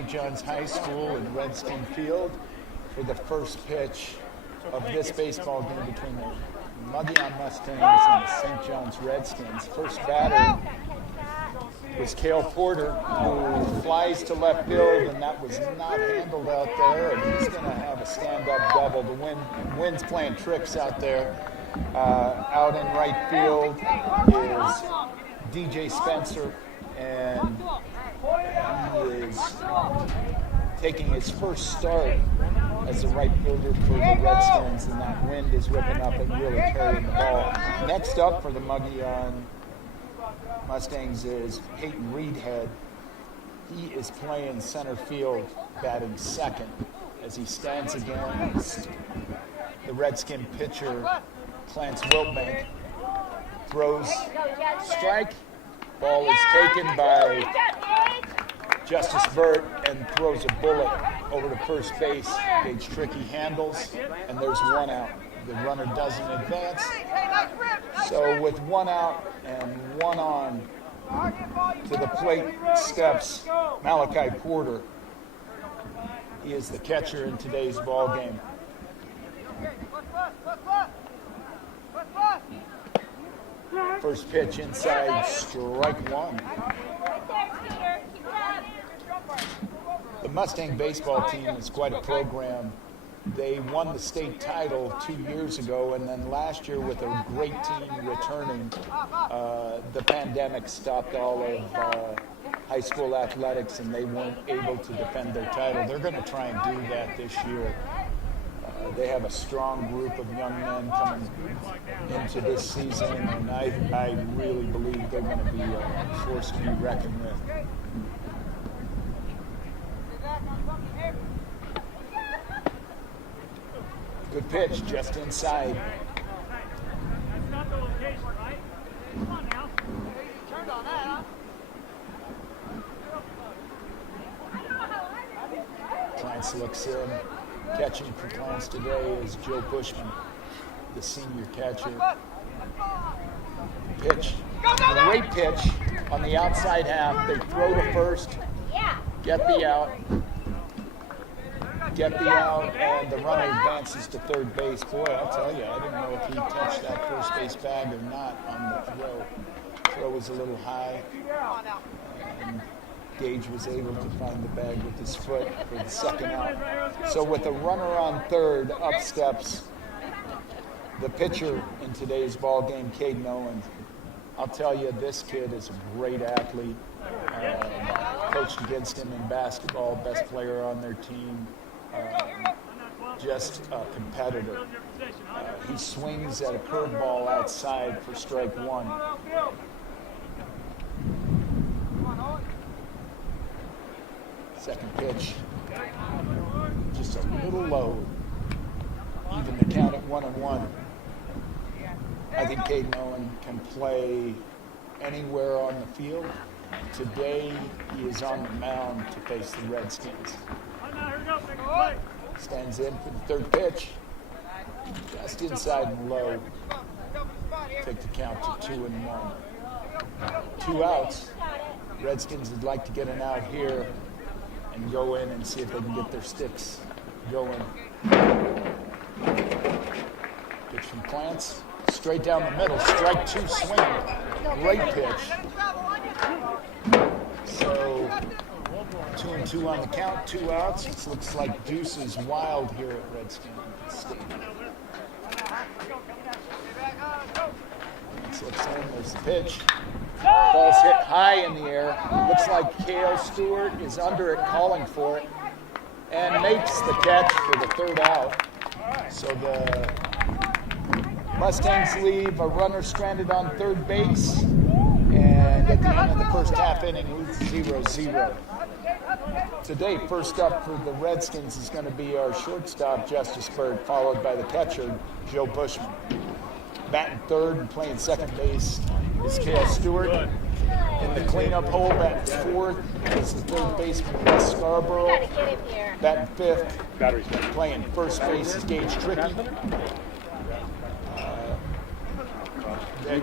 St. John's High School in Redskin Field for the first pitch of this baseball game between the Mogollon Mustangs and the St. John's Redskins. First batter was Cale Porter, who flies to left field, and that was not handled out there, and he's going to have a stand-up double. The wind's playing tricks out there. Out in right field is DJ Spencer, and he is taking his first start as a right fielder for the Redskins, and that wind is whipping up and really carrying the ball. Next up for the Mogollon Mustangs is Peyton Reedhead. He is playing center field, batting second, as he stands against the Redskin pitcher, Clarence Wiltbank. Throws strike. Ball is taken by Justice Burt and throws a bullet over to first base. Gage Trickey handles, and there's one out. The runner doesn't advance. So with one out and one on, to the plate steps Malachi Porter. He is the catcher in today's ball game. First pitch inside, strike one. The Mustang baseball team is quite a program. They won the state title 2 years ago, and then last year with a great team returning, the pandemic stopped all of high school athletics, and they weren't able to defend their title. They're going to try and do that this year. They have a strong group of young men coming into this season, and I really believe they're going to be a force to be reckoned with. Good pitch, just inside. That's not the location, right? Come on now. Turned on that, huh? Clarence looks in. Catching for Clarence today is Joe Bushman, the senior catcher. Pitch, great pitch on the outside half. They throw to first, get the out, and the runner advances to third base. Boy, I'll tell you, I didn't know if he touched that first base bag or not on the throw. Throw was a little high, and Gage was able to find the bag with his foot for the second out. So with a runner on third, up steps the pitcher in today's ball game, Caden Owens. I'll tell you, this kid is a great athlete. Coached against him in basketball, best player on their team. Just a competitor. He swings at a curveball outside for strike one. Second pitch, just a little low. Even the count at 1-1. I think Caden Owen can play anywhere on the field. Today, he is on the mound to face the Redskins. Stands in for the third pitch. Just inside and low. Take the count to 2-1. 2 outs. Redskins would like to get an out here and go in and see if they can get their sticks going. Pitch from Clarence. Straight down the middle. Strike two swing. Great pitch. So 2-2 on the count, 2 outs. It looks like Deuce is wild here at Redskins Stadium. Looks in, there's the pitch. Ball's hit high in the air. Looks like Cale Stewart is under it, calling for it, and makes the catch for the third out. So the Mustangs leave a runner stranded on third base, and at the end of the first half inning, it's 0-0. Today, first up for the Redskins is going to be our shortstop, Justice Burt, followed by the catcher, Joe Bushman. Batting third and playing second base is Cale Stewart. In the cleanup hole, batting fourth is the third baseman, Wes Scarborough. Batting fifth, playing first base is Gage Trickey.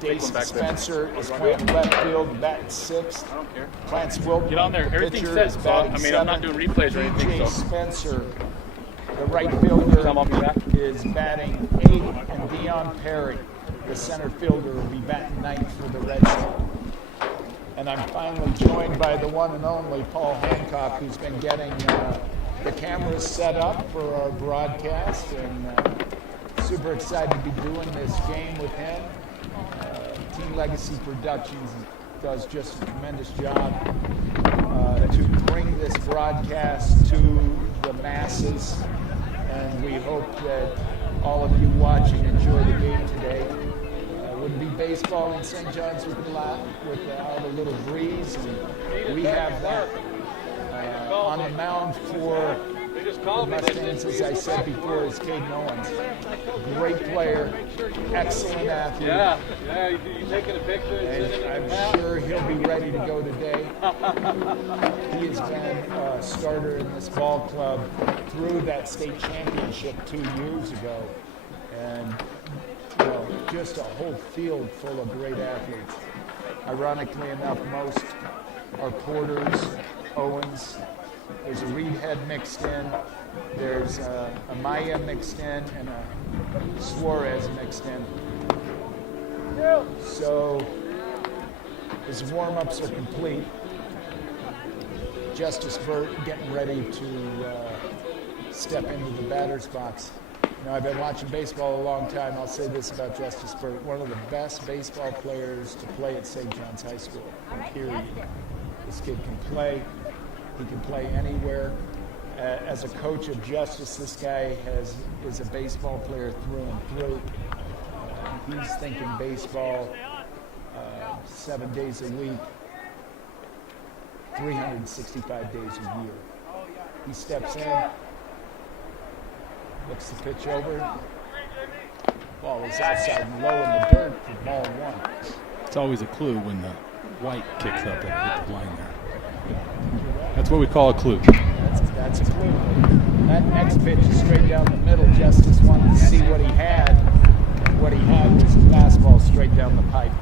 Dason Spencer is playing left field, batting sixth. I don't care. Clarence Wilton, Get on there. the Everything's pitcher, set. is So, batting I mean, I'm not seventh. doing replays or anything. DJ So. Spencer, the right fielder, Come on, be back. is batting eighth, and Dion Perry, the center fielder, will be batting ninth for the Redskins. And I'm finally joined by the one and only Paul Hancock, who's been getting the cameras set up for our broadcast, and super excited to be doing this game with him. Team Legacy Productions does just a tremendous job to bring this broadcast to the masses, and we hope that all of you watching enjoy the game today. Wouldn't be baseball in St. John's without a little breeze, and we have that. On the mound for the Mustangs, as I said before, is Caden Owens. Great player, excellent athlete. Yeah, you taking a picture And I'm sure he'll be ready to go today. He has been a starter in this ball club through that state championship 2 years ago. And just a whole field full of great athletes. Ironically enough, most are Porters, Owens. There's a Reedhead mixed in. There's a Maya mixed in and a Suarez mixed in. So his warm-ups are complete. Justice Burt getting ready to step into the batter's box. I've been watching baseball a long time. I'll say this about Justice Burt: one of the best baseball players to play at St. John's High School, period. This kid can play. He can play anywhere. As a coach of Justice, this guy is a baseball player through and through. He's thinking baseball 7 days a week, 365 days a year. He steps in, looks the pitch over. Ball is outside and low in the dirt for ball one. It's always a clue when the white kicks up at the line there. That's what we call a clue. That's a clue. That next pitch is straight down the middle. Justice wanted to see what he had. What he had was a fastball straight down the pipe.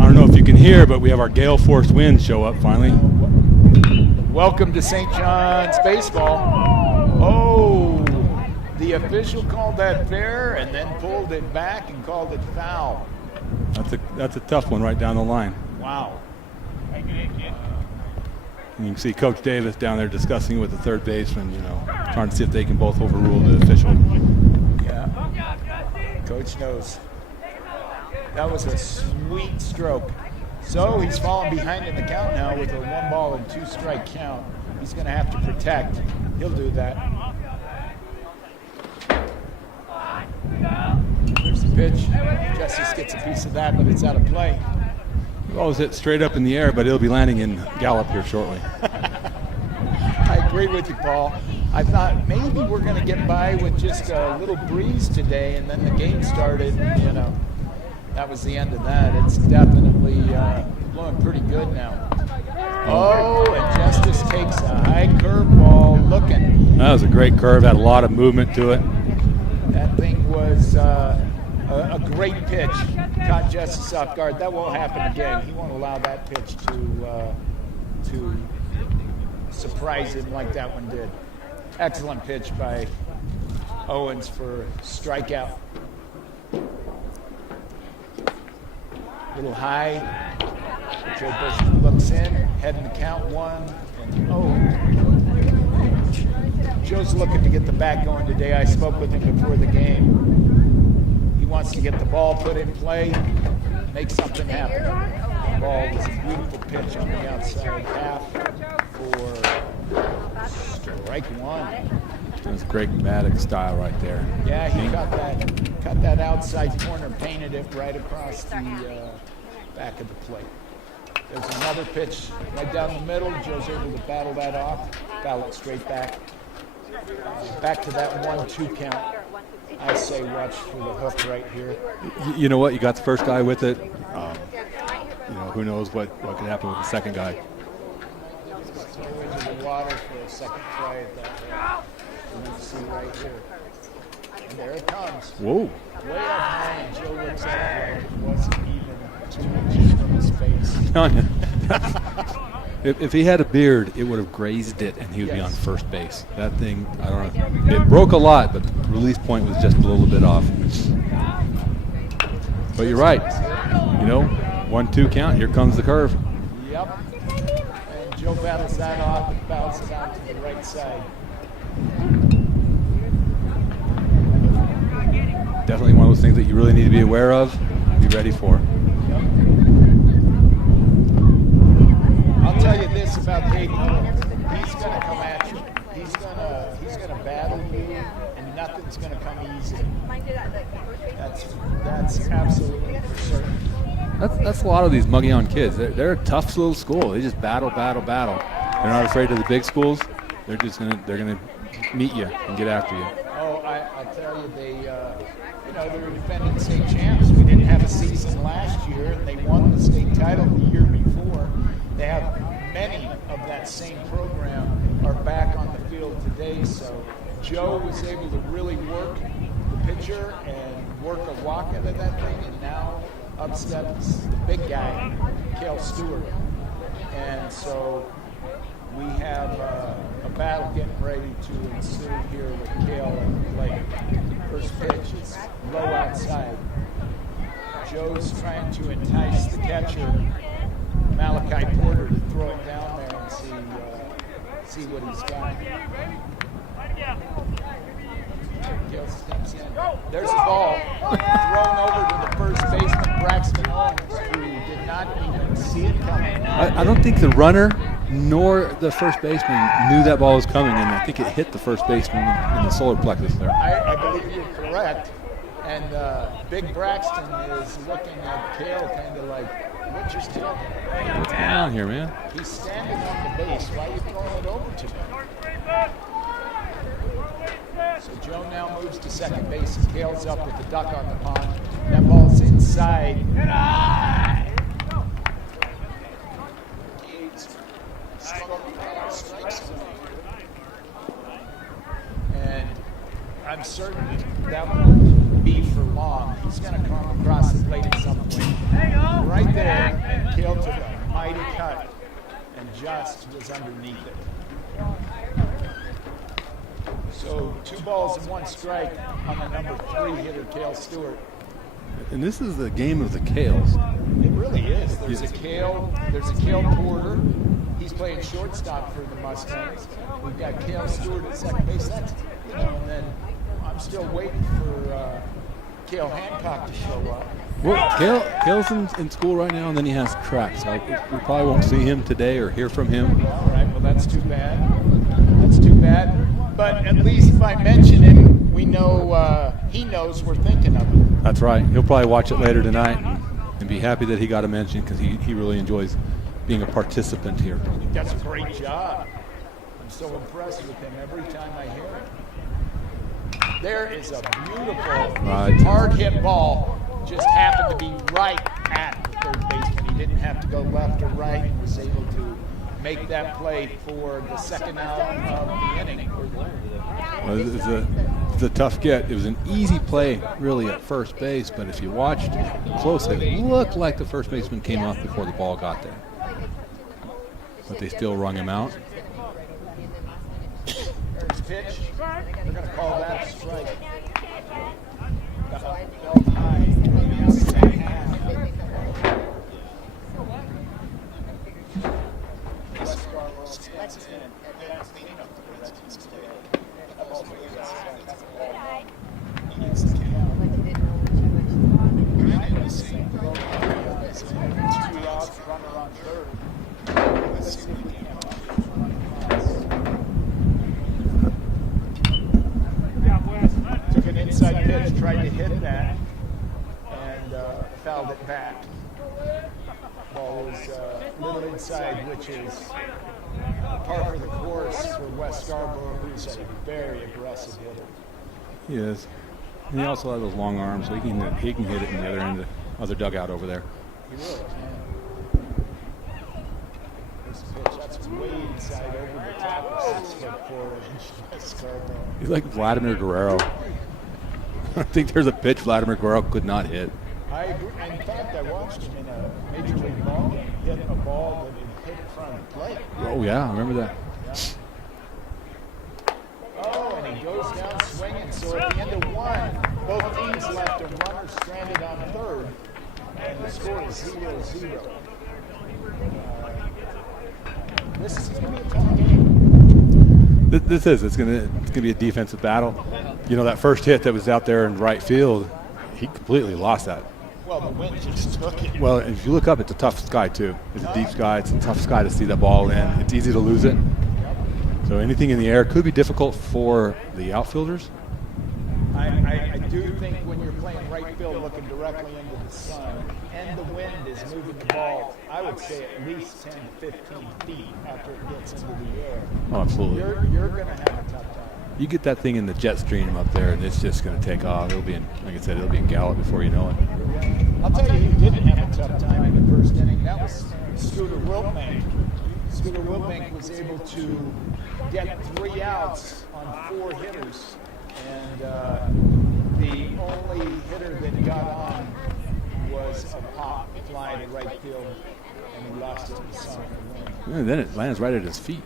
I don't know if you can hear, but we have our gale force winds show up finally. Welcome to St. John's baseball. Oh, the official called that fair and then pulled it back and called it foul. That's a tough one right down the line. Wow. And you can see Coach Davis down there discussing with the third baseman, trying to see if they can both overrule the official. Yeah. Coach knows. That was a sweet stroke. So he's falling behind in the count now with a 1-2 count. He's going to have to protect. He'll do that. There's the pitch. Justice gets a piece of that, but it's out of play. It always hit straight up in the air, but it'll be landing in Gallup here shortly. I agree with you, Paul. I thought maybe we're going to get by with just a little breeze today, and then the game started, that was the end of that. It's definitely blowing pretty good now. Oh, and Justice takes a high curveball looking. That was a great curve, had a lot of movement to it. That thing was a great pitch. Caught Justice off guard. That won't happen again. He won't allow that pitch to surprise him like that one did. Excellent pitch by Owens for strikeout. Little high. Joe Bush looks in, heading to count one. And Joe's looking to get the bat going today. I spoke with him before the game. He wants to get the ball put in play, make something happen. The ball was a beautiful pitch on the outside half for strike one. That's Greg Maddox style right there. Yeah, he cut that outside corner, painted it right across the back of the plate. There's another pitch right down the middle. Joe's able to battle that off, foul it straight back. Back to that 1-2 count. I say watch for the hook right here. You know what? You got the first guy with it. Who knows what could happen with the second guy. Throw into the water for a second play at that rate. You can see right here. And there it comes. Whoa. Way up high, and Joe looks at it like it wasn't even 2 inches from his face. If he had a beard, it would have grazed it, and he would be on Yes. first base. That thing, I don't know. It broke a lot, but the release point was just a little bit off. But you're right. 1-2 count. Here comes the curve. Yep. And Joe battles that off and bounces it out to the right side. Definitely one of those things that you really need to be aware of, be ready for. I'll tell you this about Dave Miller. He's going to come at you. He's going to battle you, and nothing's going to come easy. That's absolutely for certain. That's a lot of these Mogollon kids. They're a tough little school. They just battle. They're not afraid of the big schools. They're gonna meet you and get after you. Oh, I tell you, they were defending state champs. We didn't have a season last year, and they won the state title the year before. They have many of that same program are back on the field today. So Joe was able to really work the pitcher and work a walk out of that thing, and now up steps the big guy, Cale Stewart. And so we have a battle getting ready to ensue here with Cale and the plate. First pitch is low outside. Joe's trying to entice the catcher, Malachi Porter, to throw it down there and see what he's got. Cale steps in. There's the ball thrown over to the first baseman, Braxton Owens, who did not even see it coming. I don't think the runner nor the first baseman knew that ball was coming, and I think it hit the first baseman in the solar plexus there. I believe you're correct. And Big Braxton is looking at Cale kind of like, what's your deal? What's going on here, man? He's standing on the base. Why are you throwing it over to him? So Joe now moves to second base. Cale's up with the duck on the pond. That ball's inside. And I'm certain that won't be for long. He's going to come across the plate at some point. Right there, and Cale took a mighty cut and just was underneath it. So 2 balls and 1 strike on the number 3 hitter, Cale Stewart. And this is the game of the Cales. It really is. There's a Cale Porter. He's playing shortstop for the Mustangs. We've got Cale Stewart at second base. And then I'm still waiting for Cale Hancock to show up. Well, Cale's in school right now, and then he has track, so we probably won't see him today or hear from him. All right, well, that's too bad. But at least by mentioning, we know he knows we're thinking of him. That's right. He'll probably watch it later tonight and be happy that he got a mention because he really enjoys being a participant here. He does a great job. I'm so impressed with him every time I hear him. There is a beautiful hard hit ball. Just happened to be right at the third baseman. He didn't have to go left or right. He was able to make that play for the second out of the inning. Well, it's a tough get. It was an easy play, really, at first base, but if you watched closely, it looked like the first baseman came off before the ball got there. But they still rung him out. First pitch. They're going to call that a strike. Held high. Took an inside pitch, tried to hit that, and fouled it back. Ball was a little inside, which is par for the course for West Scarborough, who's a very aggressive hitter. He is. And he also has those long arms, so he can hit it in the other end of the other dugout over there. He really can. This pitch, that's way inside over the top of 6'4" West Scarborough. He's like Vladimir Guerrero. I think there's a pitch Vladimir Guerrero could not hit. I agree. In fact, I watched him in a Major League ball game hit a ball that had hit front of the plate. Oh, yeah, I remember that. Oh, and he goes down swinging. So at the end of one, both teams left a runner stranded on third, and the score is 0-0. This is going to be a tough game. This is. It's gonna be a defensive battle. You know, that first hit that was out there in right field, he completely lost that. Well, the wind just took it. Well, if you look up, it's a tough sky too. It's a deep sky. It's a tough sky to see the ball in. It's easy to lose it. So anything in the air could be difficult for the outfielders. I do think when you're playing right field looking directly into the sun and the wind is moving the ball, I would say at least 10 to 15 feet after it gets into the air. Oh, absolutely. You're going to have a tough time. You get that thing in the jet stream up there, and it's just going to take off. It'll be, like I said, it'll be in gallop before you know it. I'll tell you who didn't have a tough time in the first inning. That was Scooter Wiltbank. Scooter Wiltbank was able to get 3 outs on 4 hitters, and the only hitter that got on was a pop fly to right field, and he lost it to the sun in the wind. And then it lands right at his feet.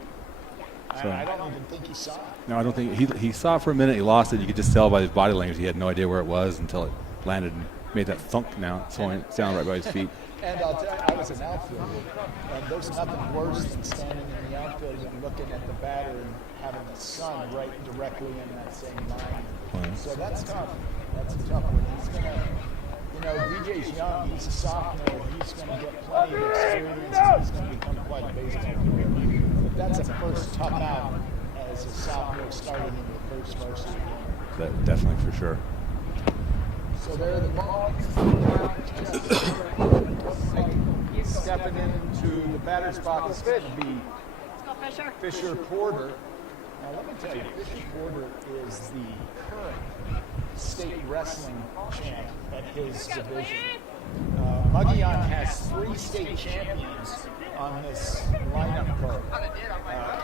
So, I don't even think he saw it. no, I don't think he saw it for a minute. He lost it. You could just tell by his body language. He had no idea where it was until it landed and made that thunk sound right by his feet. And I'll tell you, I was an outfielder, and there's nothing worse than standing in the outfield and looking at the batter and having the sun right directly in that same line. So that's tough. That's a tough one. He's gonna, DJ's young. He's a sophomore. He's gonna get plenty of experience, and he's gonna become quite a baseball player. But that's a first tough out as a sophomore starting in the first varsity game. That definitely for sure. So there are the balls. Stepping into the batter's box could be Fisher Porter. Now let me tell you, Fisher Porter is the current state wrestling champ at his division. Mogollon has 3 state champions on this lineup card.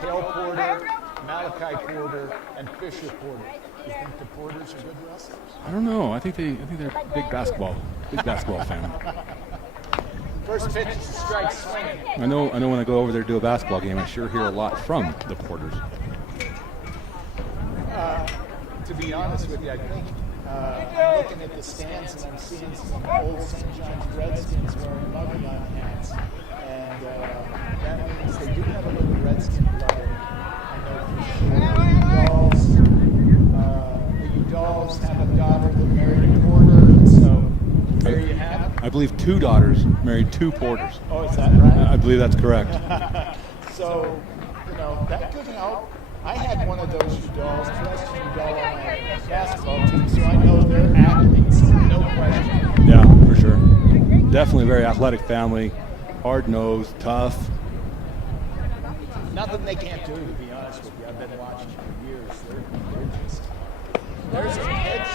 Cale Porter, Malachi Porter, and Fisher Porter. You think the Porters are good wrestlers? I don't know. I think they're big basketball fan. First pitch is a strike swinging. I know. When I go over there to do a basketball game, I sure hear a lot from the Porters. To be honest with you, I think I'm looking at the stands and I'm seeing some old St. John's Redskins wearing Mogollon hats, and that means they do have a little Redskin blood. I know for sure. The Dolls have a daughter that married a Porter, and so there you have it. I believe 2 daughters married 2 Porters. Oh, is that right? I believe that's correct. So, that could help. I had one of those Udalls, dressed Udall on my basketball team, so I know they're athletes, no question. Yeah, for sure. Definitely a very athletic family, hard-nosed, tough. Nothing they can't do, to be honest with you. I've been watching for years. They're just. There's a pitch.